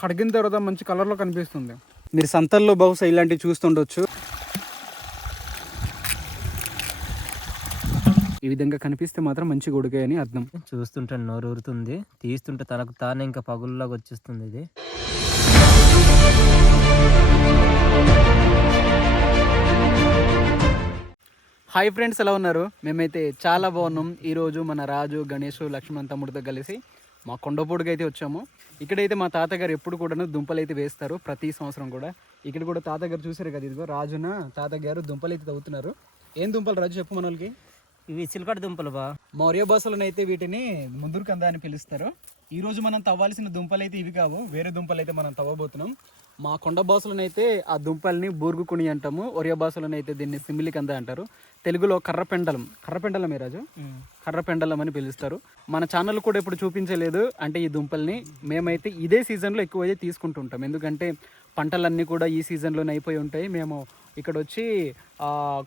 కడిగిన తర్వాత మంచి కలర్లో కనిపిస్తుంది. మీరు సంతల్లో బహుశా ఇలాంటివి చూస్తుండొచ్చు. ఈ విధంగా కనిపిస్తే మాత్రం మంచి గొడుగే అని అర్థం. చూస్తుంటే నోరు ఊరుతుంది తీస్తుంటే తనకు తానే ఇంకా పగుల్లాగా వచ్చేస్తుంది ఇది. హాయ్ ఫ్రెండ్స్ ఎలా ఉన్నారు? మేమైతే చాలా బాగున్నాం. ఈరోజు మన రాజు గణేష్ లక్ష్మణ్ తమ్ముడితో కలిసి మా కొండపూడికి అయితే వచ్చాము. ఇక్కడైతే మా తాతగారు ఎప్పుడు కూడా దుంపలు అయితే వేస్తారు ప్రతి సంవత్సరం కూడా. ఇక్కడ కూడా తాతగారు చూసారు కదా ఇదిగో రాజున తాతగారు దుంపలు అయితే తవ్వుతున్నారు. ఏం దుంపలు రాజు చెప్పు మన వాళ్ళకి ఇవి చిలకడ దుంపలు బా. మౌర్య భాషలో అయితే వీటిని ముందురు కంద అని పిలుస్తారు. ఈ రోజు మనం తవ్వాల్సిన దుంపలు అయితే ఇవి కావు వేరే దుంపలు అయితే మనం తవ్వబోతున్నాం. మా కొండ భాషలోనైతే ఆ దుంపల్ని బూరుగుకుని అంటాము ఒరియా భాషలోనైతే దీన్ని సిమిలి కంద అంటారు. తెలుగులో కర్రపెండలం కర్రపెండలమే రాజు? కర్రపెండలం అని పిలుస్తారు. మన ఛానల్ కూడా ఇప్పుడు చూపించలేదు అంటే ఈ దుంపల్ని మేమైతే ఇదే సీజన్లో ఎక్కువ అయితే తీసుకుంటుంటాం. ఎందుకంటే పంటలన్నీ కూడా ఈ సీజన్లోనే అయిపోయి ఉంటాయి. మేము ఇక్కడ వచ్చి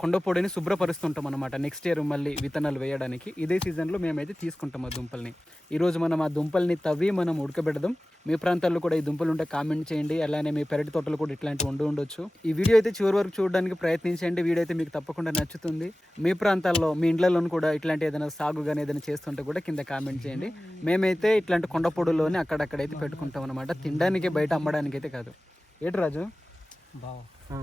కొండపొడిని శుభ్రపరుస్తుంటాం అనమాట నెక్స్ట్ ఇయర్ మళ్ళీ విత్తనాలు వేయడానికి. ఇదే సీజన్లో మేమైతే తీసుకుంటాం ఆ దుంపల్ని. ఈరోజు మనం ఆ దుంపల్ని తవ్వి మనం ఉడకబెడదాం. మీ ప్రాంతాల్లో కూడా ఈ దుంపలు ఉంటే కామెంట్ చేయండి. అలానే మీ పెరటి తోటలు కూడా ఇట్లాంటివి ఉండి ఉండొచ్చు. ఈ వీడియో అయితే చివరి వరకు చూడడానికి ప్రయత్నించండి. వీడియో అయితే మీకు తప్పకుండా నచ్చుతుంది. మీ ప్రాంతాల్లో మీ ఇండ్లలోనూ కూడా ఇట్లాంటి ఏదైనా సాగు కానీ ఏదైనా చేస్తుంటే కూడా కింద కామెంట్ చేయండి. మేమైతే ఇట్లాంటి కొండపొడుల్లోనే అక్కడక్కడైతే పెట్టుకుంటాం అనమాట తినడానికి బయట అమ్మడానికి అయితే కాదు. ఏటి రాజు? బావా.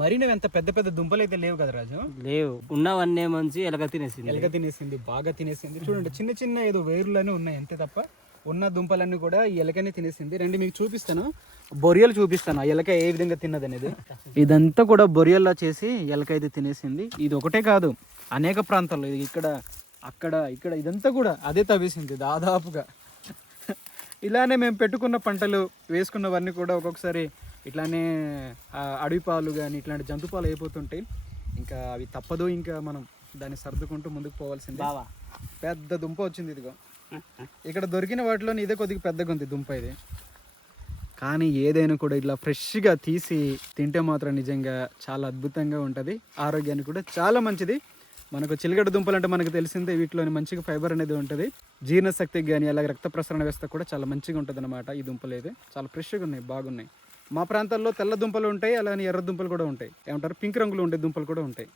మరి నువ్వు ఎంత పెద్ద పెద్ద దుంపలు అయితే లేవు కదా రాజు? లేవు. ఉన్నవన్నీ మంచి ఎలగ తినేసింది. ఎలక తినేసింది బాగా తినేసింది. చూడండి చిన్న చిన్న ఏదో వేరులనే ఉన్నాయి అంతే తప్ప ఉన్న దుంపలన్నీ కూడా ఈ ఎలకనే తినేసింది. రండి మీకు చూపిస్తాను. బొరియలు చూపిస్తాను ఆ ఎలక ఏ విధంగా తిన్నది అనేది ఇదంతా కూడా బొరియల్లా చేసి ఎలక అయితే తినేసింది. ఇది ఒకటే కాదు అనేక ప్రాంతాల్లో ఇది ఇక్కడ అక్కడ ఇక్కడ ఇదంతా కూడా అదే తవ్వేసింది దాదాపుగా. ఇలానే మేము పెట్టుకున్న పంటలు వేసుకున్నవన్నీ కూడా ఒక్కొక్కసారి ఇట్లానే అడవి పాలు కానీ ఇట్లాంటి జంతుపాలు అయిపోతుంటాయి ఇంకా అవి తప్పదు ఇంకా మనం దాన్ని సర్దుకుంటూ ముందుకు పోవాల్సిందే. పెద్ద దుంప వచ్చింది ఇదిగో. ఇక్కడ దొరికిన వాటిలో ఇదే కొద్దిగా పెద్దగా ఉంది దుంప ఇది. కానీ ఏదైనా కూడా ఇట్లా ఫ్రెష్గా తీసి తింటే మాత్రం నిజంగా చాలా అద్భుతంగా ఉంటుంది. ఆరోగ్యానికి కూడా చాలా మంచిది. మనకు చిలకడ దుంపలు అంటే మనకు తెలిసిందే వీటిలోని మంచిగా ఫైబర్ అనేది ఉంటుంది. జీర్ణశక్తికి కానీ అలాగే రక్త ప్రసరణ వ్యవస్థ కూడా చాలా మంచిగా ఉంటుంది అనమాట ఈ దుంపలు అయితే. చాలా ఫ్రెష్గా ఉన్నాయి బాగున్నాయి. మా ప్రాంతాల్లో తెల్ల దుంపలు ఉంటాయి అలానే ఎర్ర దుంపలు కూడా ఉంటాయి. ఏమంటారు? పింక్ రంగులో ఉండే దుంపలు కూడా ఉంటాయి.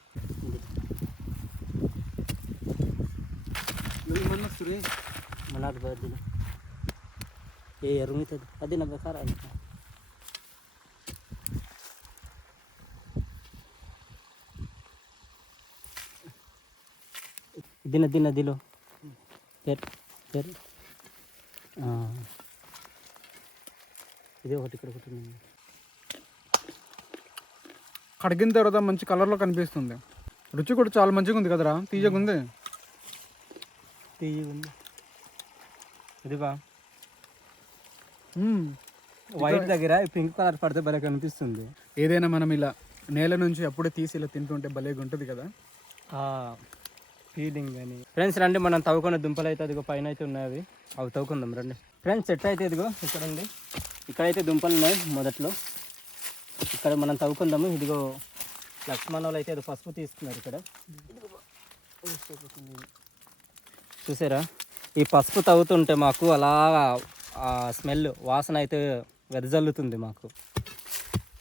ఏ ఎరుగుతుంది అది నా బెకారా? దిన దిన దిలో పేరు పేరు. ఇది ఒకటి ఇక్కడ ఒకటి. కడిగిన తర్వాత మంచి కలర్లో కనిపిస్తుంది. రుచి కూడా చాలా మంచిగా ఉంది కదరా? తీయగా ఉంది? తీయగా ఉంది. ఇది బా మ్మ్. వైట్ దగ్గర పింక్ కలర్ పడితే భలే కనిపిస్తుంది. ఏదైనా మనం ఇలా నేల నుంచి అప్పుడే తీసి ఇలా తింటుంటే భలేగా ఉంటుంది కదా ఫీలింగ్ అని. ఫ్రెండ్స్ రండి మనం తవ్వుకున్న దుంపలు అయితే అదిగో పైన అయితే ఉన్నాయి అవి అవి తవ్వుకుందాం రండి. ఫ్రెండ్స్ చెట్టు అయితే ఇదిగో ఇక్కడ ఉంది. ఇక్కడైతే దుంపలు ఉన్నాయి మొదట్లో. ఇక్కడ మనం తవ్వుకుందాము. ఇదిగో లక్ష్మణ్ అయితే ఏదో పసుపు తీసుకున్నారు ఇక్కడ. చూసారా? ఈ పసుపు తవ్వుతుంటే మాకు అలా స్మెల్ వాసన అయితే వెదజల్లుతుంది మాకు.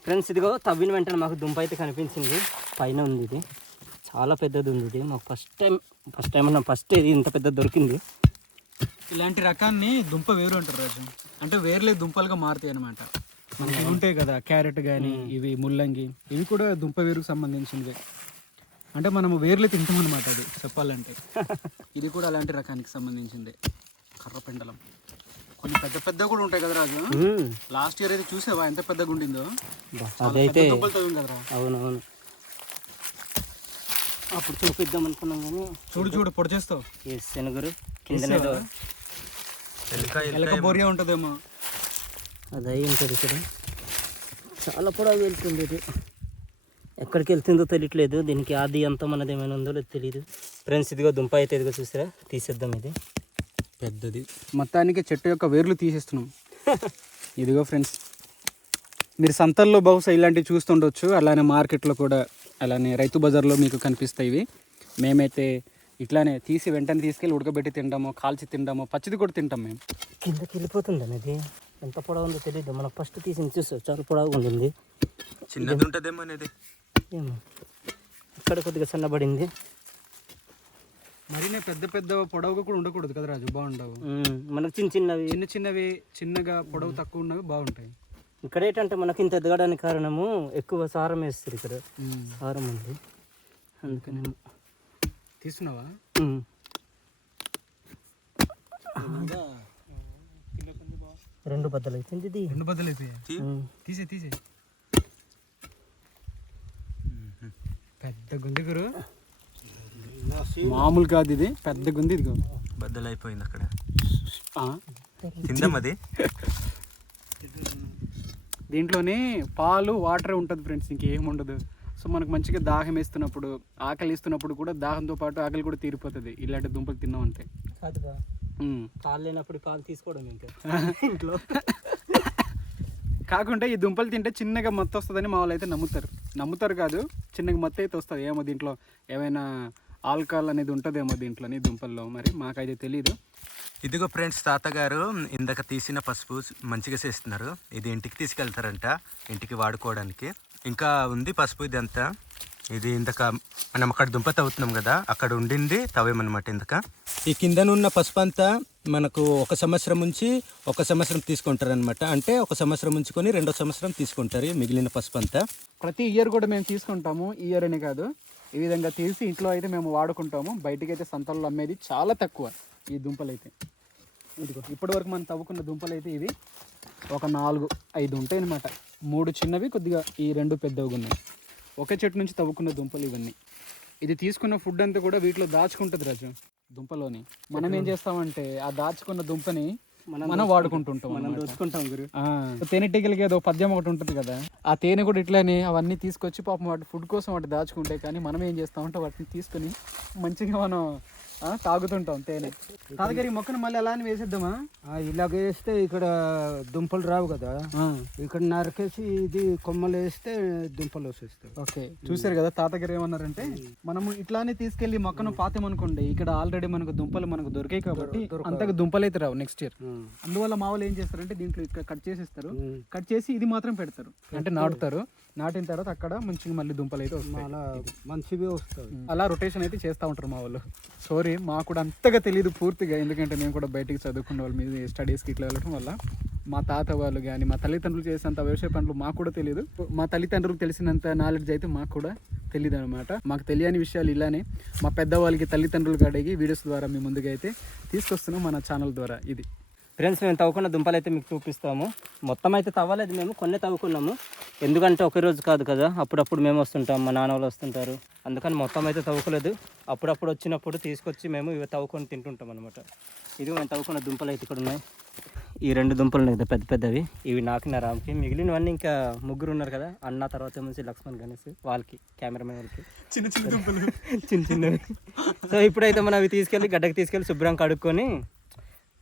ఫ్రెండ్స్ ఇదిగో తవ్విన వెంటనే మాకు దుంప అయితే కనిపించింది. పైన ఉంది ఇది. చాలా పెద్దది ఉంది ఇది. మాకు ఫస్ట్ టైం ఫస్ట్ టైం అన్న. ఫస్ట్ ఇది ఇంత పెద్ద దొరికింది. ఇలాంటి రకాన్ని దుంప వేరు అంటారు రాజు. అంటే వేర్లే దుంపలుగా మారుతాయి అనమాట మనకి ఉంటాయి కదా క్యారెట్ కానీ ఇవి ముల్లంగి. ఇవి కూడా దుంప వేరుకు సంబంధించినవి. అంటే మనము వేర్లే తింటాం అనమాట అది చెప్పాలంటే. ఇది కూడా అలాంటి రకానికి సంబంధించింది. కర్రపెండలం కొన్ని పెద్ద పెద్ద కూడా ఉంటాయి కదా రాజు. లాస్ట్ ఇయర్ అయితే చూసావా ఎంత పెద్దగా ఉండిందో అదైతే కదరా. అవునవును. అప్పుడు చూపిద్దాం అనుకున్నాం కానీ చూడు చూడు పొడి చేస్తావు. ఈ శనగరు. ఎలక బొరియా ఉంటుందేమో. అది అయి ఉంటుంది ఇక్కడ. చాలా పొడవు వెళ్తుంది ఇది. ఎక్కడికి వెళ్తుందో తెలియట్లేదు. దీనికి ఆది అంతం అన్నది ఏమైనా ఉందో లేదో తెలియదు ఫ్రెండ్స్ ఇదిగో దుంప అయితే ఇదిగో చూసారా? తీసేద్దాం ఇది. పెద్దది. మొత్తానికి చెట్టు యొక్క వేర్లు తీసేస్తున్నాం. ఇదిగో ఫ్రెండ్స్ మీరు సంతల్లో బహుశా ఇలాంటివి చూస్తుండొచ్చు. అలానే మార్కెట్లో కూడా అలానే రైతు బజార్లో మీకు కనిపిస్తాయి ఇవి. మేమైతే ఇట్లానే తీసి వెంటనే తీసుకెళ్ళి ఉడకబెట్టి తింటాము కాల్చి తింటాము పచ్చిది కూడా తింటాం మేము. కిందకి వెళ్ళిపోతుంది అనేది ఎంత పొడవు ఉందో తెలియదు మనకు ఫస్ట్ తీసి చూస్తాం చాలా పొడవుగా ఉంటుంది చిన్నది ఉంటుందేమో అనేది. ఏమో. ఇక్కడ కొద్దిగా సన్నబడింది. మరీనే పెద్ద పెద్ద పొడవుగా కూడా ఉండకూడదు కదా రాజు? బాగుండవు. మనకు చిన్న చిన్నవి. చిన్న చిన్నవి చిన్నగా పొడవు తక్కువ ఉన్నవి బాగుంటాయి. ఇక్కడ ఏంటంటే మనకి ఇంత ఎదగడానికి కారణము ఎక్కువ సారం వేస్తారు ఇక్కడ. సారం ఉంది. అందుకని తీస్తున్నావా ఉమ్. రెండు బద్దలు అయిపోయింది ఇది రెండు బద్దలు అయిపోయాయి. తీసే తీసే. పెద్ద గుంది గురు. మామూలు కాదు ఇది పెద్ద గుంది ఇదిగో. బద్దలు అయిపోయింది అక్కడ. ఆ, తిందాం అది. దీంట్లోనే పాలు వాటర్ ఉంటుంది ఫ్రెండ్స్ ఇంకేం ఉండదు సో మనకు మంచిగా దాహం వేస్తున్నప్పుడు ఆకలి వేస్తున్నప్పుడు కూడా దాహంతో పాటు ఆకలి కూడా తీరిపోతుంది. ఇలాంటి దుంపలు కాదుగా ఉమ్. పాలు లేనప్పుడు పాలు తీసుకోవడం ఇంకా. ఇంట్లో. కాకుంటే ఈ దుంపలు తింటే చిన్నగా మత్తు వస్తుందని మా వాళ్ళు అయితే నమ్ముతారు. నమ్ముతారు కాదు చిన్నగా మత్తు అయితే వస్తుంది. ఏమో దీంట్లో ఏమైనా ఆల్కహాల్ అనేది ఉంటుందేమో దీంట్లోని దుంపల్లో. మరి మాకైతే తెలియదు ఇదిగో ఫ్రెండ్స్ తాతగారు ఇందాక తీసిన పసుపు మంచిగా చేస్తున్నారు. ఇది ఇంటికి తీసుకెళ్తారంట ఇంటికి వాడుకోవడానికి. ఇంకా ఉంది పసుపు ఇదంతా. ఇది ఇందాక మనం అక్కడ దుంప తవ్వుతున్నాం కదా అక్కడ ఉండింది తవ్వేమన్నమాట ఇందాక. ఈ కిందనున్న పసుపు అంతా మనకు ఒక సంవత్సరం ఉంచి ఒక సంవత్సరం తీసుకుంటారు అనమాట అంటే ఒక సంవత్సరం ఉంచుకొని రెండో సంవత్సరం తీసుకుంటారు మిగిలిన పసుపు అంతా ప్రతి ఇయర్ కూడా మేము తీసుకుంటాము ఇయర్ అనే కాదు. ఈ విధంగా తీసి ఇంట్లో అయితే మేము వాడుకుంటాము. బయటికి అయితే సంతల్లో అమ్మేది చాలా తక్కువ. ఈ దుంపలు అయితే ఇదిగో ఇప్పటి వరకు మనం తవ్వుకున్న దుంపలు అయితే ఇవి ఒక నాలుగు ఐదు ఉంటాయి అనమాట మూడు చిన్నవి కొద్దిగా ఈ రెండు పెద్దవి ఉన్నాయి. ఒకే చెట్టు నుంచి తవ్వుకున్న దుంపలు ఇవన్నీ. ఇది తీసుకున్న ఫుడ్ అంతా కూడా వీటిలో దాచుకుంటుంది రాజు. దుంపలోని. మనం ఏం చేస్తామంటే ఆ దాచుకున్న దుంపని మనం వాడుకుంటుంటాం మనం. దోచుకుంటాం గురు. తేనెటీగలకి ఏదో పద్యం ఒకటి ఉంటుంది కదా. ఆ తేనె కూడా ఇట్లానే అవన్నీ తీసుకొచ్చి పాపం వాటి ఫుడ్ కోసం వాటి దాచుకుంటే కానీ మనం ఏం చేస్తామంటే వాటిని తీసుకొని మంచిగా మనం తాగుతుంటాం తేనె. తాతగారి మొక్కను మళ్ళీ అలానే వేసేద్దామా? ఇలాగ వేస్తే ఇక్కడ దుంపలు రావు కదా. ఇక్కడ నరికేసి ఇది కొమ్మలు వేస్తే దుంపలు వచ్చేస్తాయి ఓకే. చూసారు కదా తాతగారు ఏమన్నారంటే మనము ఇట్లానే తీసుకెళ్ళి మొక్కను పాతేమనుకోండి ఇక్కడ ఆల్రెడీ మనకు దుంపలు మనకు దొరికాయి కాబట్టి అంతగా దుంపలు అయితే రావు నెక్స్ట్ ఇయర్. అందువల్ల మా వాళ్ళు ఏం చేస్తారంటే దీంట్లో ఇక్కడ కట్ చేసేస్తారు కట్ చేసి ఇది మాత్రం పెడతారు. అంటే నాటుతారు. నాటిన తర్వాత అక్కడ మంచిగా మళ్ళీ దుంపలు అయితే వస్తాయి. అలా మంచివి వస్తాయి. అలా రొటేషన్ అయితే చేస్తూ ఉంటారు మా వాళ్ళు. సారీ మాకు కూడా అంతగా తెలియదు పూర్తిగా ఎందుకంటే మేము కూడా బయటికి చదువుకున్న వాళ్ళ మీద స్టడీస్కి ఇట్లా వెళ్ళడం వల్ల. మా తాత వాళ్ళు కానీ మా తల్లిదండ్రులు చేసేంత వ్యవసాయ పనులు మాకు కూడా తెలియదు మా తల్లిదండ్రులకు తెలిసినంత నాలెడ్జ్ అయితే మాకు కూడా తెలియదు అనమాట మాకు తెలియని విషయాలు ఇలానే మా పెద్దవాళ్ళకి తల్లిదండ్రులకు అడిగి వీడియోస్ ద్వారా మీ ముందుగా అయితే తీసుకొస్తున్నాం మన ఛానల్ ద్వారా ఇది. ఫ్రెండ్స్ మేము తవ్వుకున్న దుంపలు అయితే మీకు చూపిస్తాము. మొత్తం అయితే తవ్వలేదు మేము కొన్ని తవ్వుకున్నాము. ఎందుకంటే ఒకే రోజు కాదు కదా అప్పుడప్పుడు మేము వస్తుంటాం మా నాన్న వాళ్ళు వస్తుంటారు. అందుకని మొత్తం అయితే తవ్వుకోలేదు. అప్పుడప్పుడు వచ్చినప్పుడు తీసుకొచ్చి మేము ఇవి తవ్వుకొని తింటుంటాం అనమాట ఇది మేము తవ్వుకున్న దుంపలు అయితే ఇక్కడ ఉన్నాయి. ఈ రెండు దుంపలు ఉన్నాయి కదా పెద్ద పెద్దవి. ఇవి నాకిన రామ్కి. మిగిలినవన్నీ ఇంకా ముగ్గురు ఉన్నారు కదా అన్న తర్వాత ఏమొచ్చి లక్ష్మణ్ గణేష్ వాళ్ళకి కెమెరామెన్ వాళ్ళకి. చిన్న చిన్న దుంపలు. చిన్న చిన్నవి. సో ఇప్పుడైతే మనం అవి తీసుకెళ్ళి గడ్డకి తీసుకెళ్ళి శుభ్రం కడుక్కొని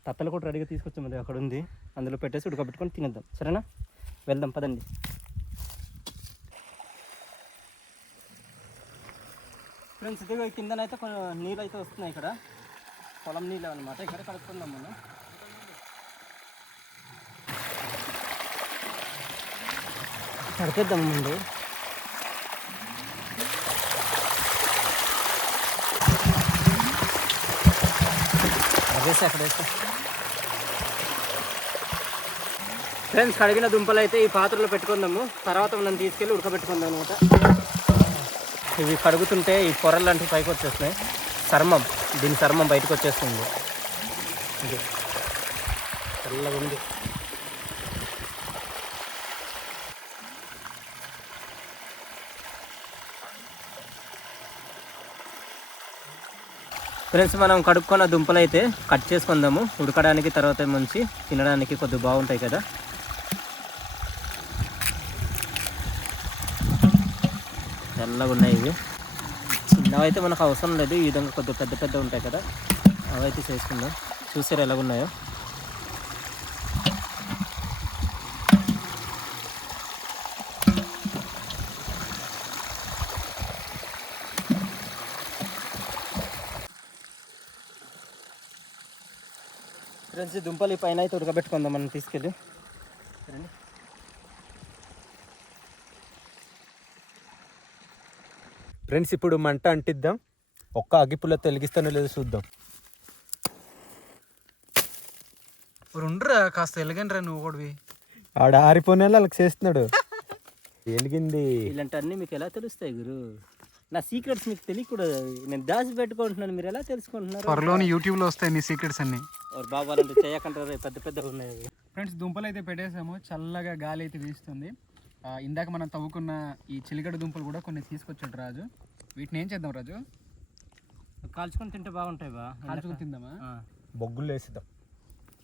తత్తలు కూడా రెడీగా తీసుకొచ్చాం అక్కడ ఉంది అందులో పెట్టేసి ఉడకబెట్టుకొని తినేద్దాం. సరేనా? వెళ్దాం పదండి. ఫ్రెండ్స్ ఇదిగో కిందనైతే కొన్ని నీళ్ళు అయితే వస్తున్నాయి ఇక్కడ. పొలం నీళ్ళు అనమాట ఇక్కడ కడుక్కుందాం మనం. కడిపేద్దాం ముందు. అదేసి అక్కడ వేస్తా. ఫ్రెండ్స్ కడిగిన దుంపలు అయితే ఈ పాత్రలో పెట్టుకుందాము. తర్వాత మనం తీసుకెళ్ళి ఉడకబెట్టుకుందాం అనమాట ఇవి కడుగుతుంటే ఈ పొరలు లాంటివి పైకి వచ్చేస్తున్నాయి. చర్మం దీని చర్మం బయటకు వచ్చేస్తుంది. ఇది తెల్లగా ఉంది. ఫ్రెండ్స్ మనం కడుక్కున్న దుంపలు అయితే కట్ చేసుకుందాము. ఉడకడానికి తర్వాత మంచి తినడానికి కొద్దిగా బాగుంటాయి కదా. తెల్లగా ఉన్నాయి ఇవి. చిన్నవైతే మనకు అవసరం లేదు. ఈ విధంగా కొద్దిగా పెద్ద పెద్ద ఉంటాయి కదా. అవైతే చేసుకుందాం. చూసారు ఎలాగున్నాయో ఫ్రెండ్స్ దుంపలు ఈ పైన అయితే ఉడకబెట్టుకుందాం. మనం తీసుకెళ్ళి. ఫ్రెండ్స్ ఇప్పుడు మంట అంటిద్దాం. ఒక్క అగ్గిపుల్ల తొలగిస్తానో లేదో చూద్దాం. ఇప్పుడు ఉండరా కాస్త ఎలగండిరా నువ్వు కూడావి ఆడ ఆరిపోయిన వాళ్ళకి చేస్తున్నాడు. వెలిగింది ఇలాంటివన్నీ మీకు ఎలా తెలుస్తాయి గురు? నా సీక్రెట్స్ మీకు తెలియకూడదు. నేను దాచి పెట్టుకుంటున్నాను. మీరు ఎలా తెలుసుకుంటున్నారు? త్వరలోని యూట్యూబ్లో వస్తాయి నీ సీక్రెట్స్ అన్ని. బాబు అలాంటి చేయకంటారు పెద్ద పెద్దగా ఉన్నాయి. ఫ్రెండ్స్ దుంపలు అయితే పెట్టేసాము చల్లగా గాలి అయితే వీస్తుంది. ఇందాక మనం తవ్వుకున్న ఈ చిలిగడ దుంపలు కూడా కొన్ని తీసుకొచ్చాడు రాజు. వీటిని ఏం చేద్దాం రాజు? కాల్చుకొని తింటే బాగుంటాయి బా. కాల్చుకుని తిందామా. బొగ్గులు వేసిద్దాం.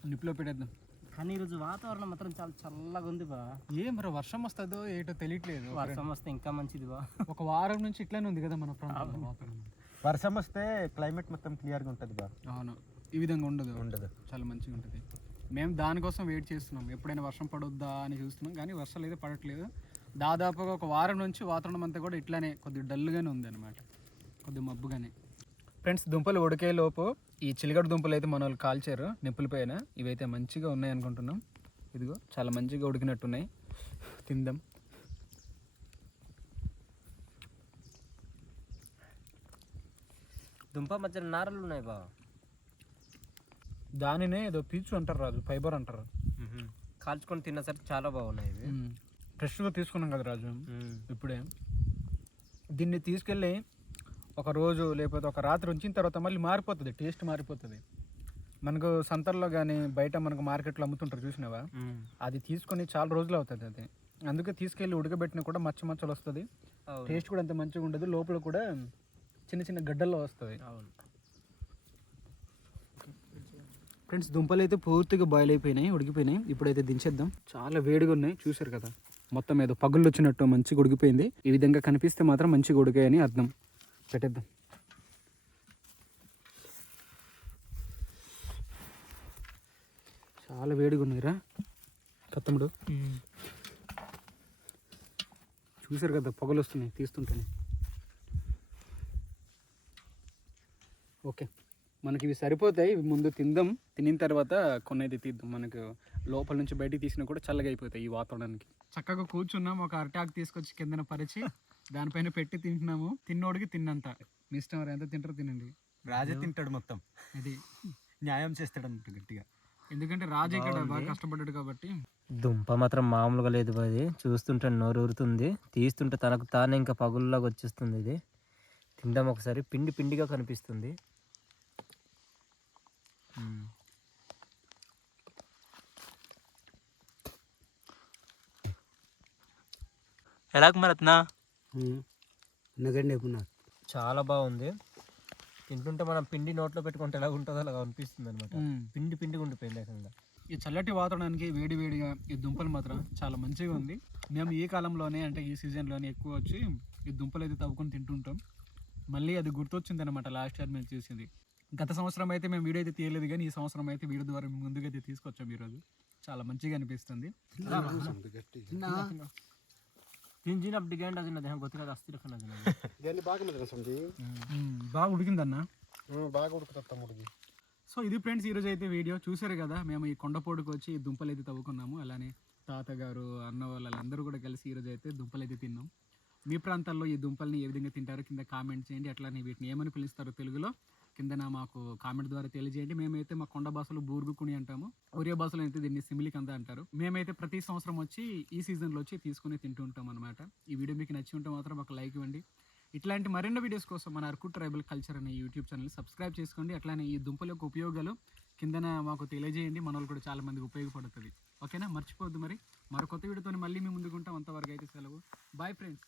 నిప్పులో పెట్టేద్దాం. కానీ ఈరోజు వాతావరణం మాత్రం చాలా చల్లగా ఉంది బా. ఏం మరి వర్షం వస్తుందో ఏటో తెలియట్లేదు. వర్షం వస్తే ఇంకా మంచిది బా. ఒక వారం నుంచి ఇట్లానే ఉంది కదా మన ప్రాంతంలో వాతావరణం. వర్షం వస్తే క్లైమేట్ మొత్తం క్లియర్గా ఉంటుంది బా. అవును. ఈ విధంగా ఉండదు. ఉండదు. చాలా మంచిగా ఉంటుంది. మేము దానికోసం వెయిట్ చేస్తున్నాం. ఎప్పుడైనా వర్షం పడొద్దా అని చూస్తున్నాం. కానీ వర్షాలు అయితే పడట్లేదు. దాదాపుగా ఒక వారం నుంచి వాతావరణం అంతా కూడా ఇట్లానే కొద్దిగా డల్గానే ఉంది అనమాట కొద్దిగా మబ్బుగానే. ఫ్రెండ్స్ దుంపలు ఉడికే లోపు ఈ చిలిగడ దుంపలు అయితే మన వాళ్ళు కాల్చారు నిప్పుల పైన ఇవైతే మంచిగా ఉన్నాయి అనుకుంటున్నాం. ఇదిగో చాలా మంచిగా ఉడికినట్టున్నాయి. తిందాం. దుంప మధ్యన నారలు ఉన్నాయి బా దానినే ఏదో పీచు అంటారు రాజు ఫైబర్ అంటారు. కాల్చుకొని తిన్నసరికి చాలా బాగున్నాయి ఇవి. ఫ్రెష్గా తీసుకున్నాం కదా రాజు. ఇప్పుడే. దీన్ని తీసుకెళ్ళి ఒక రోజు లేకపోతే ఒక రాత్రి ఉంచిన తర్వాత మళ్ళీ మారిపోతుంది టేస్ట్ మారిపోతుంది. మనకు సంతల్లో కానీ బయట మనకు మార్కెట్లో అమ్ముతుంటారు చూసినావా? అది తీసుకొని చాలా రోజులు అవుతుంది అది. అందుకే తీసుకెళ్ళి ఉడకబెట్టిన కూడా మచ్చ మచ్చలు వస్తుంది. టేస్ట్ కూడా అంత మంచిగా ఉండదు లోపల కూడా చిన్న చిన్న గడ్డల్లో వస్తుంది. ఫ్రెండ్స్ దుంపలు అయితే పూర్తిగా బాయిల్ అయిపోయినాయి ఉడికిపోయినాయి. ఇప్పుడైతే దించేద్దాం. చాలా వేడిగా ఉన్నాయి చూసారు కదా? మొత్తం ఏదో పగుళ్ళు వచ్చినట్టు మంచిగా ఉడికిపోయింది ఈ విధంగా కనిపిస్తే మాత్రం మంచిగా ఉడికాయని అర్థం. పెట్టేద్దాం. చాలా వేడిగా ఉన్నాయిరా కత్తముడు చూసారు కదా పొగలు వస్తున్నాయి తీస్తుంటాను. ఓకే. మనకి ఇవి సరిపోతాయి ఇవి ముందు తిందాం. తినిన తర్వాత కొన్ని అయితే తీద్దాం. మనకు లోపల నుంచి బయటికి తీసినా కూడా చల్లగా అయిపోతాయి ఈ వాతావరణానికి. చక్కగా కూర్చున్నాం. ఒక అరటాకు తీసుకొచ్చి కిందన పరిచి దానిపైన పెట్టి తింటున్నాము. తిన్నోడికి తిన్నంత. మీ ఇష్టం మరి ఎంత తింటారో తినండి. రాజే తింటాడు మొత్తం. ఇది న్యాయం చేస్తాడు అన్నట్టు గట్టిగా. ఎందుకంటే రాజు ఇక్కడ బాగా కష్టపడ్డాడు కాబట్టి. దుంప మాత్రం మామూలుగా లేదు ఇది చూస్తుంటే నోరు ఊరుతుంది తీస్తుంటే తనకు తానే ఇంకా పగుల్లాగా వచ్చేస్తుంది ఇది. తిందాం ఒకసారి. పిండి పిండిగా కనిపిస్తుంది. ఎలాగ మరత్నా నగండి చాలా బాగుంది. తింటుంటే మనం పిండి నోట్లో పెట్టుకుంటే ఎలా ఉంటుందో అలా అనిపిస్తుంది అనమాట పిండి పిండిగా ఉండిపోయింది ఏకంగా ఈ చల్లటి వాతావరణానికి వేడి వేడిగా ఈ దుంపలు మాత్రం చాలా మంచిగా ఉంది. మేము ఈ కాలంలోనే అంటే ఈ సీజన్లోనే ఎక్కువ వచ్చి ఈ దుంపలు అయితే తవ్వుకొని తింటుంటాం. మళ్ళీ అది గుర్తొచ్చింది అనమాట లాస్ట్ ఇయర్ మేము చూసింది. గత సంవత్సరం అయితే మేము వీడియో అయితే తీయలేదు కానీ ఈ సంవత్సరం అయితే వీడియో ద్వారా ముందుగా అయితే తీసుకొచ్చాం ఈరోజు. చాలా మంచిగా అనిపిస్తుంది. తింజినప్పుడు గంట అది దేహం గొత్తగా అస్థిర దాన్ని బాగా మీద సంజీ బాగా ఉడికిందన్న బాగా ఉడుకుతా తమ్ముడికి సో ఇది ఫ్రెండ్స్ ఈరోజు అయితే వీడియో చూసారు కదా మేము ఈ కొండపోటుకు వచ్చి ఈ దుంపలు అయితే తవ్వుకున్నాము అలానే తాతగారు అన్న వాళ్ళందరూ కూడా కలిసి ఈరోజు అయితే దుంపలు అయితే తిన్నాం. మీ ప్రాంతాల్లో ఈ దుంపల్ని ఏ విధంగా తింటారో కింద కామెంట్ చేయండి అట్లానే వీటిని ఏమని పిలుస్తారో తెలుగులో. కిందన మాకు కామెంట్ ద్వారా తెలియజేయండి. మేమైతే మా కొండ భాషలో బూరుగుకుని అంటాము. ఒరియా భాషలో అయితే దీన్ని సిమిలి కంద అంటారు. మేమైతే ప్రతి సంవత్సరం వచ్చి ఈ సీజన్లో వచ్చి తీసుకుని తింటూ ఉంటాం అనమాట ఈ వీడియో మీకు నచ్చి ఉంటే మాత్రం ఒక లైక్ ఇవ్వండి. ఇట్లాంటి మరిన్ని వీడియోస్ కోసం మన అరకు ట్రైబల్ కల్చర్ అనే యూట్యూబ్ ఛానల్ సబ్స్క్రైబ్ చేసుకోండి. అట్లానే ఈ దుంపల యొక్క ఉపయోగాలు కిందన మాకు తెలియజేయండి. మన వాళ్ళు కూడా చాలా మందికి ఉపయోగపడుతుంది. ఓకేనా? మర్చిపోవద్దు మరి. మరో కొత్త వీడియోతో మళ్ళీ మేము ముందుకుంటాం అంతవరకు అయితే సెలవు. Bye friends